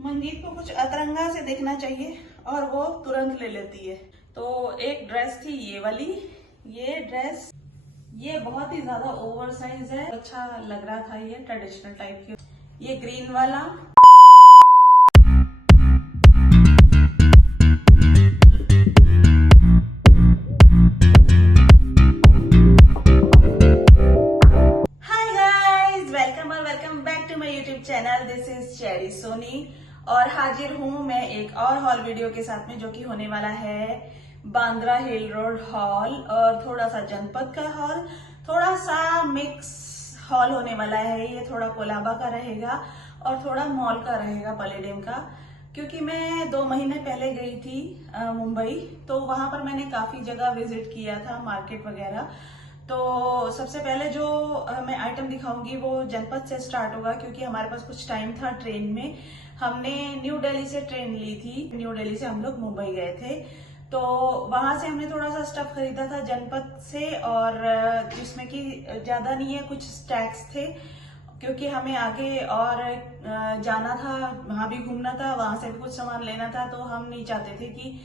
मंजीत को कुछ अतरंगा से दिखना चाहिए और वो तुरंत ले लेती है। तो एक ड्रेस थी ये वाली, ये ड्रेस ये बहुत ही ज्यादा ओवर साइज है, अच्छा लग रहा था, ये ट्रेडिशनल टाइप की। ये ग्रीन वाला channel, this is Cherry Soni और हाजिर हूँ मैं एक और हॉल वीडियो के साथ में, जो कि होने वाला है बांद्रा हिल रोड हॉल और थोड़ा सा जनपद का हॉल, थोड़ा सा मिक्स हॉल होने वाला है। ये थोड़ा कोलाबा का रहेगा और थोड़ा मॉल का रहेगा, पलेडियम का। क्योंकि मैं 2 महीने पहले गई थी मुंबई, तो वहां पर मैंने काफी जगह विजिट किया था, मार्केट वगैरह। तो सबसे पहले जो मैं आइटम दिखाऊंगी वो जनपद से स्टार्ट होगा, क्योंकि हमारे पास कुछ टाइम था ट्रेन में। हमने न्यू दिल्ली से ट्रेन ली थी, न्यू दिल्ली से हम लोग मुंबई गए थे। तो वहां से हमने थोड़ा सा स्टफ खरीदा था जनपद से, और जिसमें कि ज्यादा नहीं है, कुछ स्टैक्स थे, क्योंकि हमें आगे और जाना था, वहां भी घूमना था, वहां से भी कुछ सामान लेना था। तो हम नहीं चाहते थे कि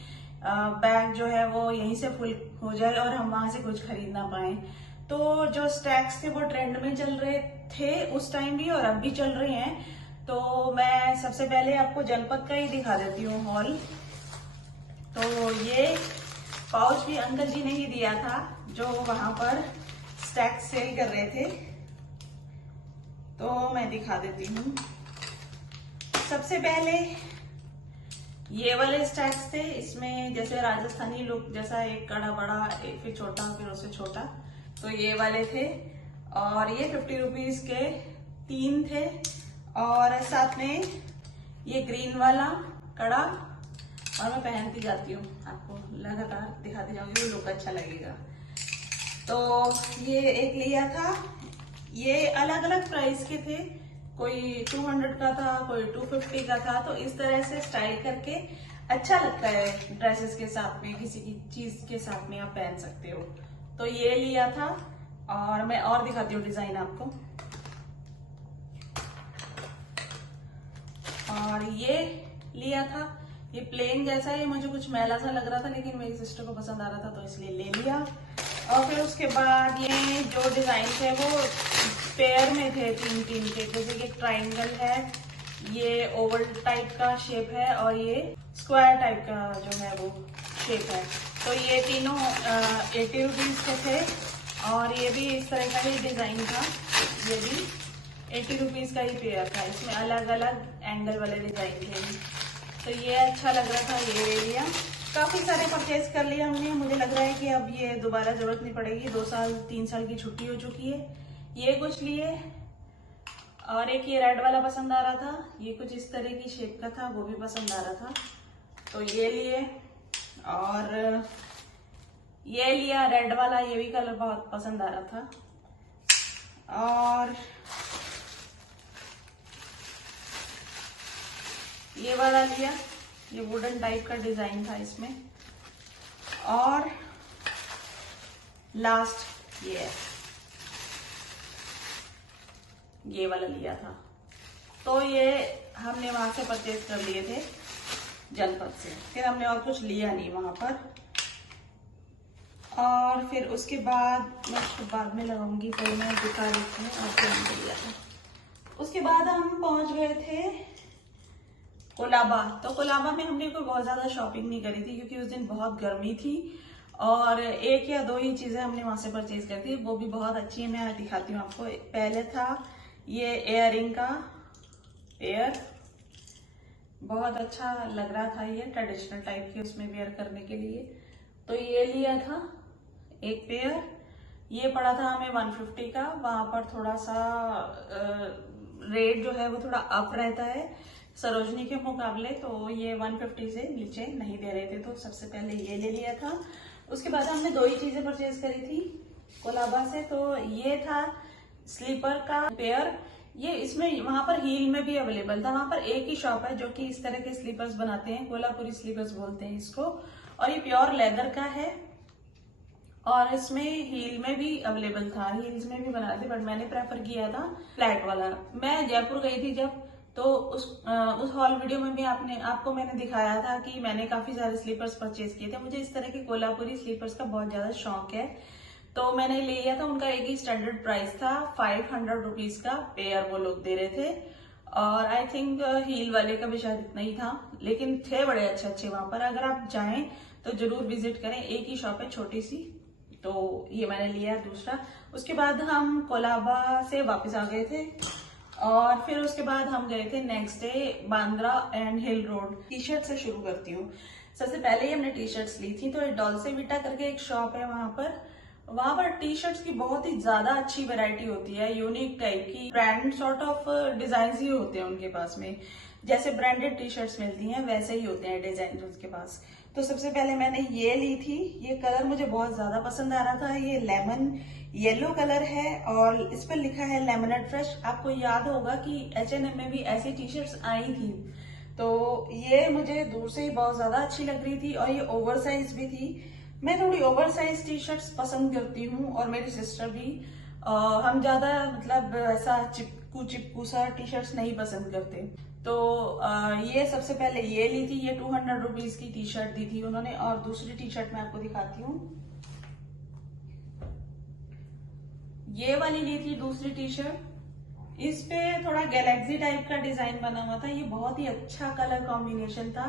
बैग जो है वो यहीं से फुल हो जाए और हम वहां से कुछ खरीद ना पाए। तो जो स्टैक्स थे वो ट्रेंड में चल रहे थे उस टाइम भी, और अब भी चल रहे हैं। तो मैं सबसे पहले आपको जनपद का ही दिखा देती हूँ हॉल। तो ये पाउच भी अंकल जी ने ही दिया था, जो वहां पर स्टैक्स सेल कर रहे थे। तो मैं दिखा देती हूँ। सबसे पहले ये वाले स्टैक्स थे, इसमें जैसे राजस्थानी लुक जैसा, एक कड़ा बड़ा, एक फिर छोटा, फिर उससे छोटा। तो ये वाले थे, और ये 50 रुपीज के 3 थे। और साथ में ये ग्रीन वाला कड़ा, और मैं पहनती जाती हूँ, आपको लगातार दिखाती जाऊंगी, वो लुक अच्छा लगेगा। तो ये एक लिया था। ये अलग अलग प्राइस के थे, कोई 200 का था, कोई 250 का था। तो इस तरह से स्टाइल करके अच्छा लगता है ड्रेसेस के साथ में, किसी की चीज के साथ में आप पहन सकते हो। तो ये लिया था, और मैं और दिखाती हूँ डिजाइन आपको। और ये लिया था, ये प्लेन जैसा है, मुझे कुछ मैला सा लग रहा था, लेकिन मेरी सिस्टर को पसंद आ रहा था, तो इसलिए ले लिया। और फिर उसके बाद ये जो डिजाइन थे वो पेयर में थे, 3-3 के, जैसे कि ट्राइंगल है, ये ओवल टाइप का शेप है, और ये स्क्वायर टाइप का जो है वो शेप है। तो ये तीनों 80 रुपीज के थे, और ये भी इस तरह का ही डिजाइन था, ये भी 80 रुपीज का ही पेयर था। इसमें अलग अलग एंगल वाले डिजाइन थे। तो ये अच्छा लग रहा था, ये ले लिया। काफी सारे परचेज कर लिया हमने, मुझे लग रहा है कि अब ये दोबारा जरूरत नहीं पड़ेगी, 2 साल 3 साल की छुट्टी हो चुकी है। ये कुछ लिए, और एक ये रेड वाला पसंद आ रहा था, ये कुछ इस तरह की शेप का था, वो भी पसंद आ रहा था, तो ये लिए। और ये लिया रेड वाला, ये भी कलर बहुत पसंद आ रहा था। और ये वाला लिया, ये वुडन टाइप का डिजाइन था इसमें। और लास्ट ये वाला लिया था। तो ये हमने वहां से परचेज कर लिए थे जनपद से, फिर हमने और कुछ लिया नहीं वहां पर। और फिर उसके बाद मैं उसको बाद में लगाऊंगी, तो मैं दिखा देती हूँ आपको हमने लिया था। उसके बाद हम पहुंच गए थे कोलाबा। तो कोलाबा में हमने कोई बहुत ज्यादा शॉपिंग नहीं करी थी, क्योंकि उस दिन बहुत गर्मी थी, और 1 या 2 ही चीजें हमने वहां से परचेज करी थी, वो भी बहुत अच्छी है, मैं दिखाती हूँ आपको। पहले था ये इयररिंग का पेयर, बहुत अच्छा लग रहा था, ये ट्रेडिशनल टाइप के उसमें वेयर करने के लिए। तो ये लिया था एक पेयर, ये पड़ा था हमें 150 का। वहां पर थोड़ा सा रेट जो है वो थोड़ा अप रहता है सरोजनी के मुकाबले, तो ये 150 से नीचे नहीं दे रहे थे, तो सबसे पहले ये ले लिया था। उसके बाद हमने 2 ही चीजें परचेज करी थी कोलाबा से। तो ये था स्लीपर का पेयर, ये इसमें वहां पर हील में भी अवेलेबल था। वहां पर एक ही शॉप है जो कि इस तरह के स्लीपर्स बनाते हैं, कोल्हापुरी स्लीपर्स बोलते हैं इसको, और ये प्योर लेदर का है, और इसमें हील में भी अवेलेबल था, हील्स में भी बनाते, बट मैंने प्रेफर किया था फ्लैट वाला। मैं जयपुर गई थी जब, तो उस हॉल वीडियो में भी आपको मैंने दिखाया था कि मैंने काफी सारे स्लीपर्स परचेज किए थे। मुझे इस तरह के कोल्हापुरी स्लीपर्स का बहुत ज्यादा शौक है, तो मैंने ले लिया था। उनका एक ही स्टैंडर्ड प्राइस था, 500 रुपीज का पेयर वो लोग दे रहे थे, और आई थिंक हील वाले का भी शायद इतना ही था, लेकिन थे बड़े अच्छे अच्छे वहां पर। अगर आप जाएं तो जरूर विजिट करें, एक ही शॉप है छोटी सी। तो ये मैंने लिया दूसरा। उसके बाद हम कोलाबा से वापस आ गए थे, और फिर उसके बाद हम गए थे next day Bandra and hill road. T shirt से शुरू करती हूँ। सबसे पहले ही हमने टी शर्ट्स ली थी, तो डॉल्चे विटा करके एक शॉप है वहां पर टी शर्ट्स की बहुत ही ज्यादा अच्छी वैरायटी होती है, यूनिक टाइप की ब्रांड सॉर्ट ऑफ डिजाइन ही होते हैं उनके पास में। जैसे ब्रांडेड टी शर्ट्स मिलती हैं वैसे ही होते हैं डिजाइन उसके पास। तो सबसे पहले मैंने ये ली थी। ये कलर मुझे बहुत ज्यादा पसंद आ रहा था। ये लेमन येलो कलर है और इस पर लिखा है लेमनेड फ्रेश। आपको याद होगा कि H&M में भी ऐसी टी शर्ट्स आई थी, तो ये मुझे दूर से ही बहुत ज्यादा अच्छी लग रही थी, और ये ओवर साइज भी थी। मैं थोड़ी ओवर साइज टी शर्ट्स पसंद करती हूँ, और मेरी सिस्टर भी। हम ज्यादा मतलब ऐसा चिपकू सा टी शर्ट्स नहीं पसंद करते। तो ये सबसे पहले ये ली थी। ये 200 रुपीज की टी शर्ट दी थी उन्होंने। और दूसरी टी शर्ट मैं आपको दिखाती हूँ। ये वाली ली थी दूसरी टी शर्ट। इस पे थोड़ा गैलेक्सी टाइप का डिजाइन बना हुआ था। ये बहुत ही अच्छा कलर कॉम्बिनेशन था।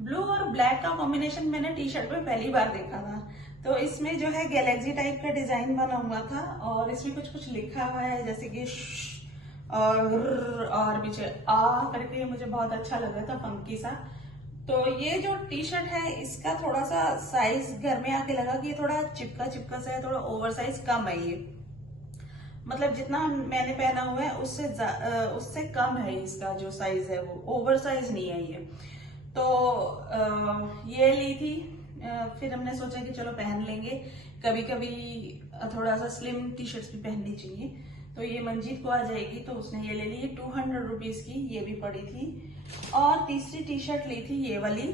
ब्लू और ब्लैक का कॉम्बिनेशन मैंने टी शर्ट पे पहली बार देखा था। तो इसमें जो है गैलेक्सी टाइप का डिजाइन बना हुआ था, और इसमें कुछ कुछ लिखा हुआ है, जैसे कि और पीछे आ करके। मुझे बहुत अच्छा लग रहा था, फंकी सा। तो ये जो टी शर्ट है इसका थोड़ा सा साइज घर में आके लगा कि ये थोड़ा चिपका चिपका सा है, थोड़ा ओवर साइज कम है ये। मतलब जितना मैंने पहना हुआ है उससे कम है इसका जो साइज है, वो ओवर साइज नहीं है ये। तो ये ली थी। फिर हमने सोचा कि चलो पहन लेंगे, कभी कभी थोड़ा सा स्लिम टी शर्ट्स भी पहननी चाहिए। तो ये मंजीत को आ जाएगी, तो उसने ये ले ली। 200 रुपीज की ये भी पड़ी थी। और तीसरी टी शर्ट ली थी ये वाली।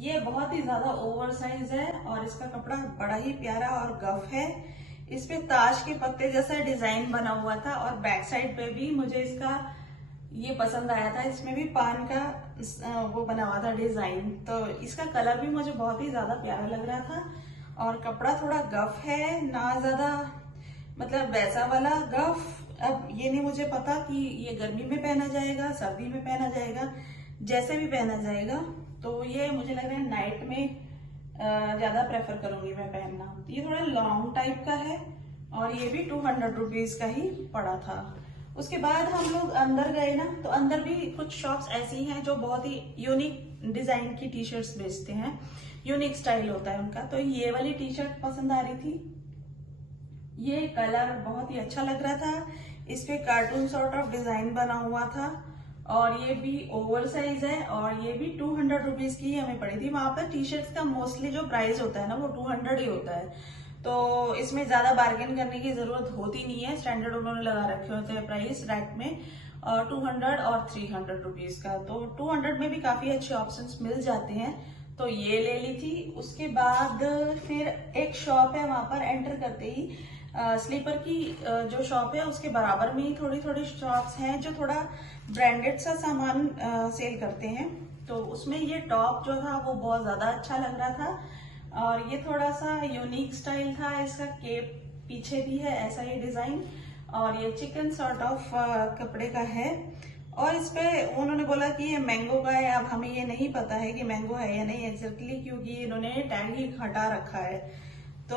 ये बहुत ही ज्यादा ओवर साइज है, और इसका कपड़ा बड़ा ही प्यारा और गफ है। इस पे ताज के पत्ते जैसा डिजाइन बना हुआ था, और बैक साइड पे भी मुझे इसका ये पसंद आया था। इसमें भी पान का वो बना हुआ था डिजाइन। तो इसका कलर भी मुझे बहुत ही ज्यादा प्यारा लग रहा था, और कपड़ा थोड़ा गफ है, ना ज्यादा मतलब वैसा वाला गफ। अब ये नहीं मुझे पता कि ये गर्मी में पहना जाएगा, सर्दी में पहना जाएगा, जैसे भी पहना जाएगा। तो ये मुझे लग रहा है नाइट में ज्यादा प्रेफर करूंगी मैं पहनना। ये थोड़ा लॉन्ग टाइप का है, और ये भी 200 रुपीज का ही पड़ा था। उसके बाद हम लोग अंदर गए ना, तो अंदर भी कुछ शॉप्स ऐसी हैं जो बहुत ही यूनिक डिजाइन की टी शर्ट्स बेचते हैं, यूनिक स्टाइल होता है उनका। तो ये वाली टी शर्ट पसंद आ रही थी। ये कलर बहुत ही अच्छा लग रहा था। इस पे कार्टून सॉर्ट ऑफ डिजाइन बना हुआ था, और ये भी ओवर साइज है, और ये भी 200 रुपीज की हमें पड़ी थी। वहां पर टी शर्ट्स का मोस्टली जो प्राइस होता है ना, वो 200 ही होता है। तो इसमें ज्यादा बार्गेन करने की जरूरत होती नहीं है। स्टैंडर्ड उन्होंने लगा रखे होते हैं प्राइस रैक में, और 200 और 300 रुपीज का। तो 200 में भी काफी अच्छे ऑप्शंस मिल जाते हैं। तो ये ले ली थी। उसके बाद फिर एक शॉप है, वहां पर एंटर करते ही स्लीपर की जो शॉप है उसके बराबर में ही थोड़ी थोड़ी शॉप्स हैं जो थोड़ा ब्रांडेड सा सामान सेल करते हैं। तो उसमें ये टॉप जो था वो बहुत ज्यादा अच्छा लग रहा था, और ये थोड़ा सा यूनिक स्टाइल था। इसका केप पीछे भी है ऐसा ही डिजाइन, और ये चिकन सॉर्ट ऑफ कपड़े का है। और इस पे उन्होंने बोला कि ये मैंगो का है। अब हमें ये नहीं पता है कि मैंगो है या नहीं एग्जैक्टली, क्योंकि इन्होंने टैग ही हटा रखा है। तो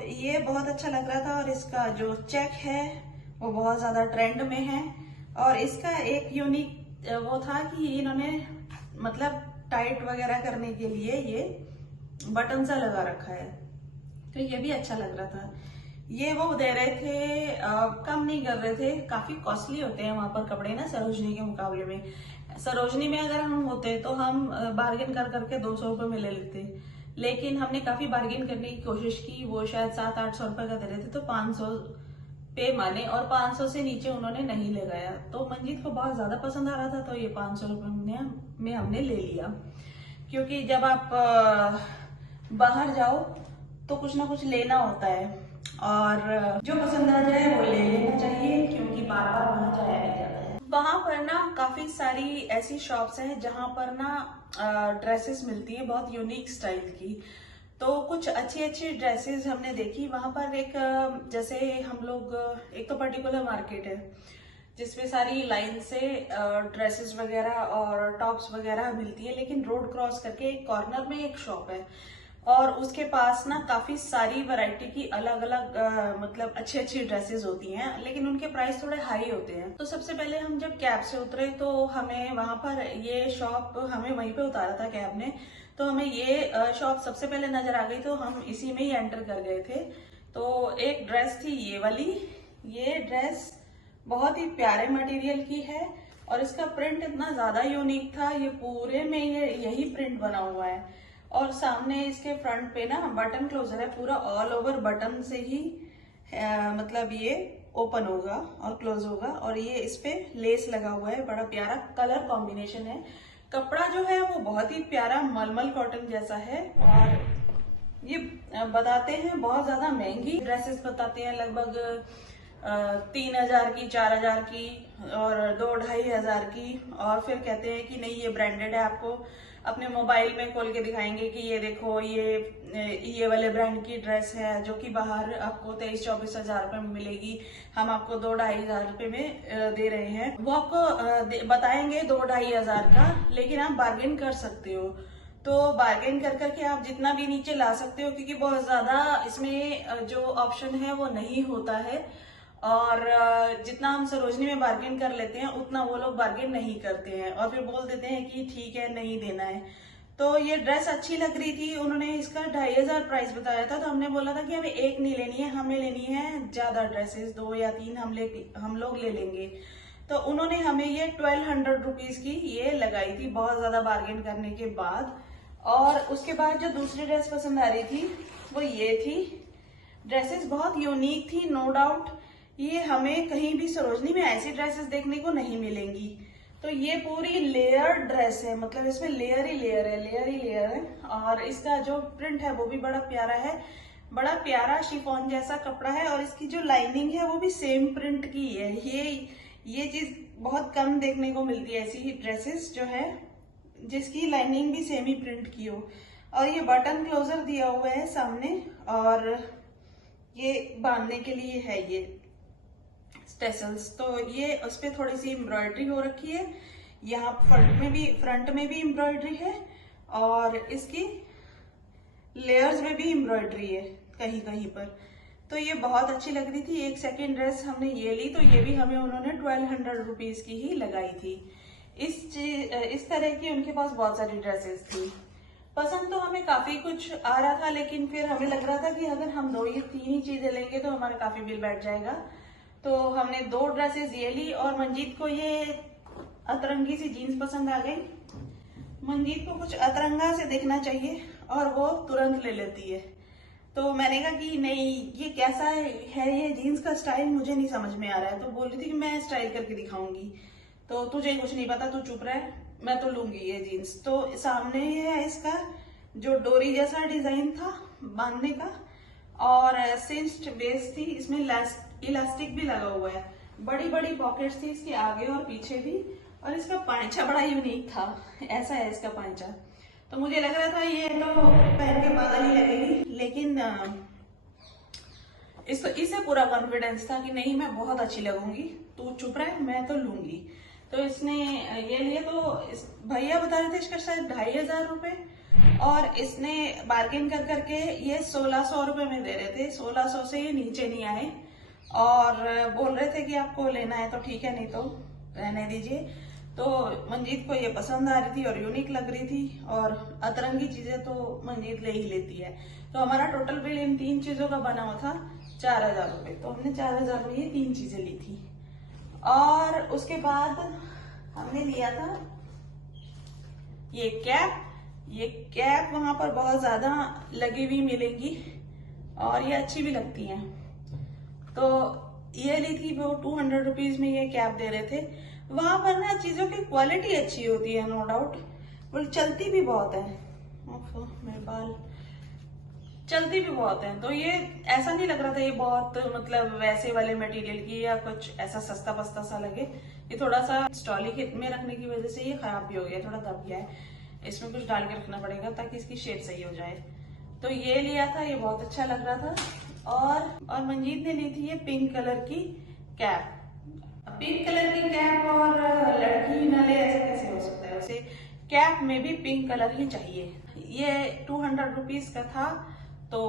ये बहुत अच्छा लग रहा था, और इसका जो चेक है वो बहुत ज्यादा ट्रेंड में है। और इसका एक यूनिक वो था कि इन्होंने मतलब टाइट वगैरह करने के लिए ये बटन सा लगा रखा है, तो ये भी अच्छा लग रहा था। ये वो दे रहे थे, कम नहीं कर रहे थे। काफी कॉस्टली होते हैं वहां पर कपड़े ना सरोजनी के मुकाबले में। सरोजनी में अगर हम होते तो हम बार्गेन कर करके 200 रुपए में ले लेते, लेकिन हमने काफी बार्गेन करने की कोशिश की। वो शायद 700-800 रुपए का दे रहे थे, तो 500 पे माने, और 500 से नीचे उन्होंने नहीं लगाया। तो मंजीत को बहुत ज्यादा पसंद आ रहा था, तो ये 500 रुपए में हमने ले लिया। क्योंकि जब आप बाहर जाओ तो कुछ ना कुछ लेना होता है, और जो पसंद आ जाए वो ले लेना चाहिए, क्योंकि बार बार वहां जाया नहीं जाता। वहां पर ना काफी सारी ऐसी शॉप्स हैं जहां पर ना ड्रेसेस मिलती है बहुत यूनिक स्टाइल की। तो कुछ अच्छी अच्छी ड्रेसेस हमने देखी वहां पर। एक जैसे हम लोग एक तो पर्टिकुलर मार्केट है जिसमें सारी लाइन से ड्रेसेस वगैरह और टॉप्स वगैरह मिलती है, लेकिन रोड क्रॉस करके एक कॉर्नर में एक शॉप है और उसके पास ना काफी सारी वैरायटी की अलग अलग मतलब अच्छी अच्छी ड्रेसेस होती हैं, लेकिन उनके प्राइस थोड़े हाई होते हैं। तो सबसे पहले हम जब कैब से उतरे तो हमें वहां पर ये शॉप, हमें वहीं पे उतारा था कैब ने, तो हमें ये शॉप सबसे पहले नजर आ गई तो हम इसी में ही एंटर कर गए थे। तो एक ड्रेस थी ये वाली। ये ड्रेस बहुत ही प्यारे मटेरियल की है और इसका प्रिंट इतना ज्यादा यूनिक था। ये पूरे में यही प्रिंट बना हुआ है और सामने इसके फ्रंट पे ना बटन क्लोजर है, पूरा ऑल ओवर बटन से ही मतलब ये ओपन होगा और क्लोज होगा। और ये इस पे लेस लगा हुआ है, बड़ा प्यारा कलर कॉम्बिनेशन है। कपड़ा जो है वो बहुत ही प्यारा मलमल कॉटन जैसा है। और ये बताते हैं बहुत ज्यादा महंगी ड्रेसेस बताते हैं, लगभग 3,000 की, 4,000 की और 2-2,500 की। और फिर कहते हैं कि नहीं ये ब्रांडेड है, आपको अपने मोबाइल में खोल के दिखाएंगे कि ये देखो ये वाले ब्रांड की ड्रेस है जो कि बाहर आपको 23-24 हजार रुपए में मिलेगी, हम आपको 2-2,500 रुपए में दे रहे हैं। वो आपको बताएंगे 2-2,500 का, लेकिन आप बार्गेन कर सकते हो। तो बार्गेन कर करके आप जितना भी नीचे ला सकते हो, क्योंकि बहुत ज्यादा इसमें जो ऑप्शन है वो नहीं होता है। और जितना हम सरोजनी में बार्गेन कर लेते हैं उतना वो लोग बार्गेन नहीं करते हैं और फिर बोल देते हैं कि ठीक है नहीं देना है। तो ये ड्रेस अच्छी लग रही थी, उन्होंने इसका 2,500 प्राइस बताया था। तो हमने बोला था कि हमें एक नहीं लेनी है, हमें लेनी है ज्यादा ड्रेसेस, 2 या 3 हम लोग ले लेंगे। तो उन्होंने हमें ये 1,200 रुपीज की ये लगाई थी बहुत ज्यादा बार्गेन करने के बाद। और उसके बाद जो दूसरी ड्रेस पसंद आ रही थी वो ये थी। ड्रेसेस बहुत यूनिक थी नो डाउट, ये हमें कहीं भी सरोजनी में ऐसी ड्रेसेस देखने को नहीं मिलेंगी। तो ये पूरी लेयर ड्रेस है, मतलब इसमें लेयर ही लेयर है, लेयर ही लेयर है। और इसका जो प्रिंट है वो भी बड़ा प्यारा है, बड़ा प्यारा शिफॉन जैसा कपड़ा है। और इसकी जो लाइनिंग है वो भी सेम प्रिंट की है। ये चीज बहुत कम देखने को मिलती है, ऐसी ही ड्रेसेस जो है जिसकी लाइनिंग भी सेम ही प्रिंट की हो। और ये बटन क्लोजर दिया हुआ है सामने और ये बांधने के लिए है ये स्टेसल्स। तो ये उस पर थोड़ी सी एम्ब्रॉयडरी हो रखी है, यहाँ फ्रंट में भी एम्ब्रॉयडरी है और इसकी लेयर्स में भी एम्ब्रॉयडरी है कहीं कहीं पर। तो ये बहुत अच्छी लग रही थी। एक सेकेंड ड्रेस हमने ये ली तो ये भी हमें उन्होंने 1,200 रुपीज की ही लगाई थी। इस तरह की उनके पास बहुत सारी ड्रेसेस थी। पसंद तो हमें काफी कुछ आ रहा था, लेकिन फिर हमें लग रहा था कि अगर हम 2 या 3 ही चीजें लेंगे तो हमारा काफी बिल बैठ जाएगा। तो हमने 2 ड्रेसेस ये ली और मंजीत को ये अतरंगी सी जीन्स पसंद आ गई। मंजीत को कुछ अतरंगा से दिखना चाहिए और वो तुरंत ले लेती है। तो मैंने कहा कि नहीं ये कैसा है ये जीन्स का स्टाइल मुझे नहीं समझ में आ रहा है। तो बोल रही थी कि मैं स्टाइल करके दिखाऊंगी। तो तुझे कुछ नहीं पता, तू चुप रह, मैं तो लूंगी ये जीन्स। तो सामने ये है इसका जो डोरी जैसा डिजाइन था बांधने का और सिंच्ड बेस थी, इसमें इलास्टिक भी लगा हुआ है, बड़ी बड़ी पॉकेट्स थी इसके आगे और पीछे भी। और इसका पांचा बड़ा यूनिक था, ऐसा है इसका पांचा। तो मुझे लग रहा था ये तो पहन के पागल ही लगेगी, लेकिन इसे पूरा कॉन्फिडेंस था कि नहीं मैं बहुत अच्छी लगूंगी, तू चुप रहे मैं तो लूंगी। तो इसने ये लिए। तो भैया बता रहे थे इसका शायद 2,500 रुपए और इसने बार्गेन कर करके ये 1,600 रुपए में दे रहे थे। 1,600 से ये नीचे नहीं आए और बोल रहे थे कि आपको लेना है तो ठीक है, नहीं तो रहने दीजिए। तो मंजीत को ये पसंद आ रही थी और यूनिक लग रही थी और अतरंगी चीजें तो मंजीत ले ही लेती है। तो हमारा टोटल बिल इन 3 चीजों का बना हुआ था 4,000 रुपए। तो हमने 4,000 में ये 3 चीजें ली थी। और उसके बाद हमने लिया था ये कैप। ये कैप वहां पर बहुत ज्यादा लगी हुई मिलेंगी और ये अच्छी भी लगती हैं। तो ये ली थी, वो 200 रुपीज में ये कैप दे रहे थे। वहां पर ना चीजों की क्वालिटी अच्छी होती है नो डाउट, वो चलती भी बहुत है। मेरे बाल चलती भी बहुत है। तो ये ऐसा नहीं लग रहा था ये बहुत मतलब वैसे वाले मटेरियल की या कुछ ऐसा सस्ता पस्ता सा लगे। ये थोड़ा सा स्टॉली में रखने की वजह से ये खराब भी हो गया, थोड़ा दब गया है। इसमें कुछ डाल के रखना पड़ेगा ताकि इसकी शेप सही हो जाए। तो ये लिया था, ये बहुत अच्छा लग रहा था। और मंजीत ने ली थी ये पिंक कलर की कैप। पिंक कलर की कैप और लड़की ही ना ले, ऐसा कैसे हो सकता है? उसे कैप में भी पिंक कलर ही चाहिए। ये 200 रुपीज का था तो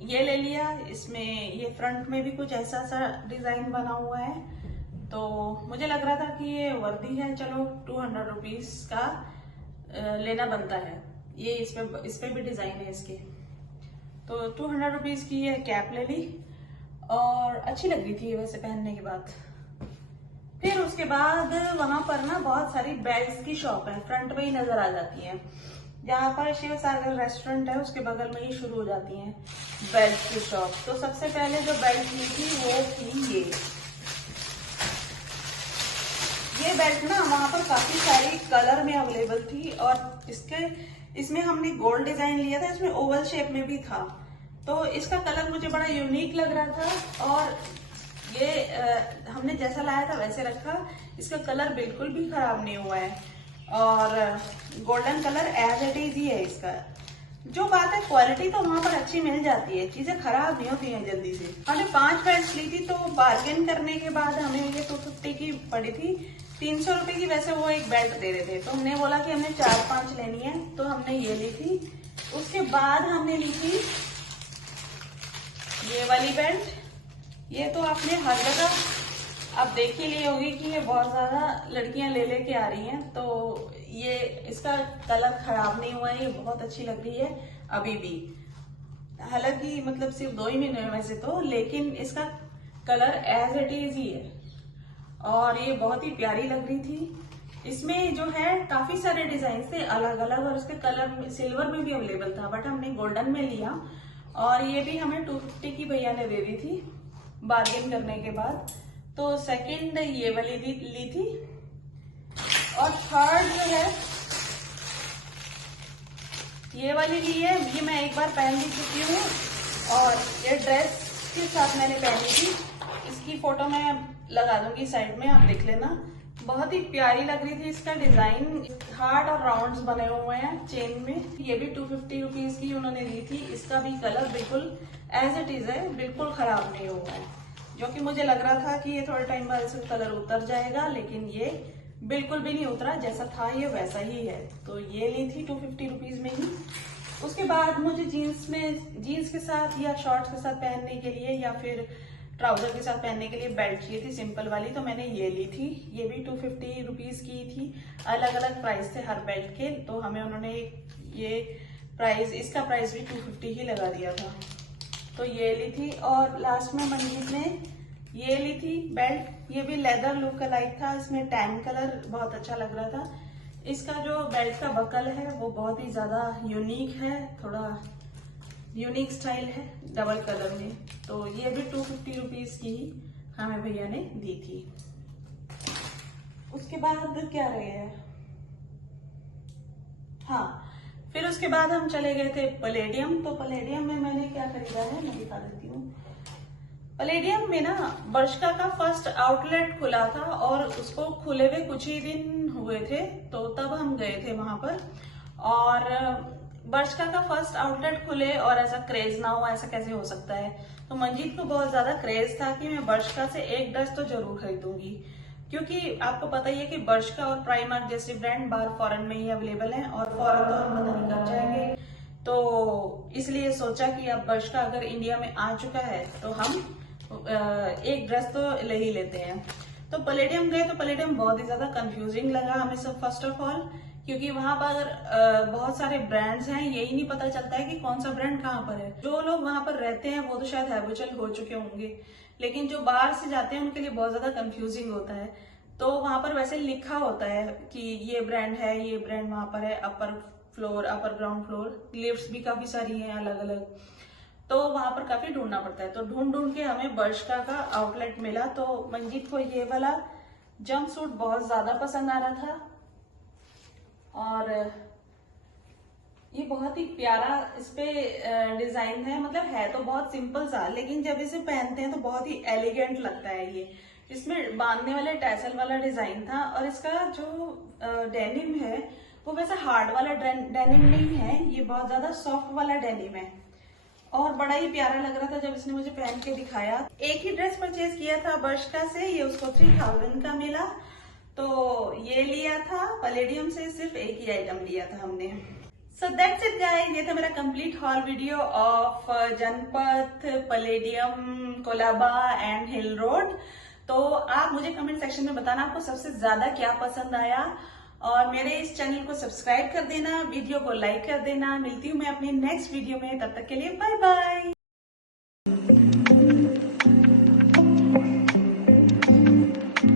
ये ले लिया। इसमें ये फ्रंट में भी कुछ ऐसा सा डिजाइन बना हुआ है, तो मुझे लग रहा था कि ये वर्दी है, चलो 200 रुपीज का लेना बनता है। ये इस पे भी डिजाइन है इसके, तो 200 रुपीज की ये कैप ले ली और अच्छी लग रही थी वैसे पहनने के बाद। फिर उसके बाद वहां पर ना बहुत सारी बेल्ट की शॉप है, फ्रंट में ही नजर आ जाती है। जहाँ पर शिव सागर रेस्टोरेंट है उसके बगल में ही शुरू हो जाती है बेल्ट की शॉप। तो सबसे पहले जो बेल्ट ली थी वो थी ये बेल्ट ना वहां पर काफी सारी कलर में अवेलेबल थी और इसमें हमने गोल्ड डिजाइन लिया था, इसमें ओवल शेप में भी था। तो इसका कलर मुझे बड़ा यूनिक लग रहा था और ये हमने जैसा लाया था वैसे रखा। इसका कलर बिल्कुल भी खराब नहीं हुआ है और golden colour as it is ही है इसका। जो बात है क्वालिटी तो वहां पर अच्छी मिल जाती है, चीजें खराब नहीं होती हैं जल्दी से। हमने 5 बेल्ट ली थी तो बार्गेन करने के बाद हमें ये 250 की पड़ी थी। 300 रुपए की वैसे वो एक बेल्ट दे रहे थे, तो हमने बोला कि हमने 4-5 लेनी है तो हमने ये ली थी। उसके बाद हमने ली थी ये वाली बेल्ट। ये तो आपने हर जगह आप देख ही ली होगी कि ये बहुत ज्यादा लड़कियां ले लेके आ रही हैं। तो ये इसका कलर खराब नहीं हुआ है, ये बहुत अच्छी लग रही है अभी भी। हालांकि मतलब सिर्फ 2 ही महीने हैं वैसे तो, लेकिन इसका कलर एज इट इज ही है और ये बहुत ही प्यारी लग रही थी। इसमें जो है काफी सारे डिजाइन थे अलग अलग और इसके कलर सिल्वर में भी अवेलेबल था, बट हमने गोल्डन में लिया। और ये भी हमें 250 की भैया ने दे दी थी बार्गेन करने के बाद। तो सेकंड ये वाली ली थी और थर्ड जो है ये वाली ली है। ये मैं एक बार पहन भी चुकी हूँ और ये ड्रेस के साथ मैंने पहनी थी। इसकी फोटो मैं लगा दूंगी साइड में, आप देख लेना। बहुत ही प्यारी लग रही थी। इसका डिजाइन हार्ट और राउंड्स बने हुए हैं चेन में। ये भी 250 रुपीज की उन्होंने दी थी। इसका भी कलर बिल्कुल एज इट इज है, बिल्कुल खराब नहीं हुआ है। जो कि मुझे लग रहा था कि ये थोड़े टाइम बाद इसका कलर उतर जाएगा, लेकिन ये बिल्कुल भी नहीं उतरा, जैसा था ये वैसा ही है। तो ये ली थी 250 रुपीज में ही। उसके बाद मुझे जीन्स के साथ या शॉर्ट्स के साथ पहनने के लिए या फिर ट्राउजर के साथ पहनने के लिए बेल्ट चाहिए थी सिंपल वाली, तो मैंने ये ली थी। ये भी 250 रुपीज की थी। अलग अलग प्राइस थे हर बेल्ट के, तो हमें उन्होंने ये प्राइस, इसका प्राइस भी 250 ही लगा दिया था। तो ये ली थी। और लास्ट में मनजीत ने ये ली थी बेल्ट। ये भी लेदर लुक का लाइक था, इसमें टैन कलर बहुत अच्छा लग रहा था। इसका जो बेल्ट का बकल है वो बहुत ही ज्यादा यूनिक है, थोड़ा यूनिक स्टाइल है डबल कलर में। तो ये भी 250 रुपीज की हमें भैया ने दी थी। उसके बाद क्या रह गया? हाँ, फिर उसके बाद हम चले गए थे पैलेडियम। तो पैलेडियम में मैंने क्या खरीदा है मैं दिखा देती हूँ। पैलेडियम में ना बर्शका का फर्स्ट आउटलेट खुला था और उसको खुले हुए कुछ ही दिन हुए थे, तो तब हम गए थे वहां पर। और बर्शका का फर्स्ट आउटलेट खुले और ऐसा क्रेज ना हो, ऐसा कैसे हो सकता है? तो मंजीत को बहुत ज्यादा क्रेज था कि मैं बर्शका से एक ड्रेस तो जरूर खरीदूंगी, क्योंकि आपको पता ही है कि बर्शका और प्राइमार्क जैसे ब्रांड बाहर फॉरेन में ही अवेलेबल हैं और फॉरेन तो हम पता नहीं कब जाएंगे। तो इसलिए सोचा कि अब बर्शका अगर इंडिया में आ चुका है तो हम एक ड्रेस तो ले ही लेते हैं। तो पैलेडियम गए तो पैलेडियम बहुत ही ज्यादा कंफ्यूजिंग लगा हमें सब, फर्स्ट ऑफ ऑल क्योंकि वहां पर बहुत सारे ब्रांड्स हैं, यही नहीं पता चलता है कि कौन सा ब्रांड कहाँ पर है। जो लोग वहां पर रहते हैं वो तो शायद हैबिचुअल हो चुके होंगे, लेकिन जो बाहर से जाते हैं उनके लिए बहुत ज्यादा कंफ्यूजिंग होता है। तो वहां पर वैसे लिखा होता है कि ये ब्रांड है, ये ब्रांड वहां पर है, upper floor, upper ground floor, lifts भी काफी सारी हैं अलग अलग। तो वहां पर काफी ढूंढना पड़ता है। तो ढूंढ ढूंढ के हमें बर्शका का आउटलेट मिला। तो मंजीत को ये वाला जंप सूट बहुत ज्यादा पसंद आ रहा था और ये बहुत ही प्यारा इस पे डिजाइन है। मतलब है तो बहुत सिंपल सा, लेकिन जब इसे पहनते हैं तो बहुत ही एलिगेंट लगता है ये, इसमें बांधने वाले टैसल वाला डिजाइन था और इसका जो डेनिम है वो वैसा हार्ड वाला डेनिम नहीं है, ये बहुत ज्यादा सॉफ्ट वाला डेनिम है और बड़ा ही प्यारा लग रहा था जब इसने मुझे पहन के दिखाया। एक ही ड्रेस परचेज किया था बर्शका से, ये उसको 3000 का मिला, तो ये लिया था पैलेडियम से, सिर्फ एक ही आइटम लिया था हमने। सो दैट्स इट गाइस, ये था मेरा complete hall video of Janpath, palladium, Colaba and hill road. तो आप मुझे कमेंट सेक्शन में बताना आपको सबसे ज्यादा क्या पसंद आया और मेरे इस चैनल को सब्सक्राइब कर देना, वीडियो को लाइक कर देना। मिलती हूँ मैं अपनी नेक्स्ट वीडियो में, तब तक के लिए बाय बाय।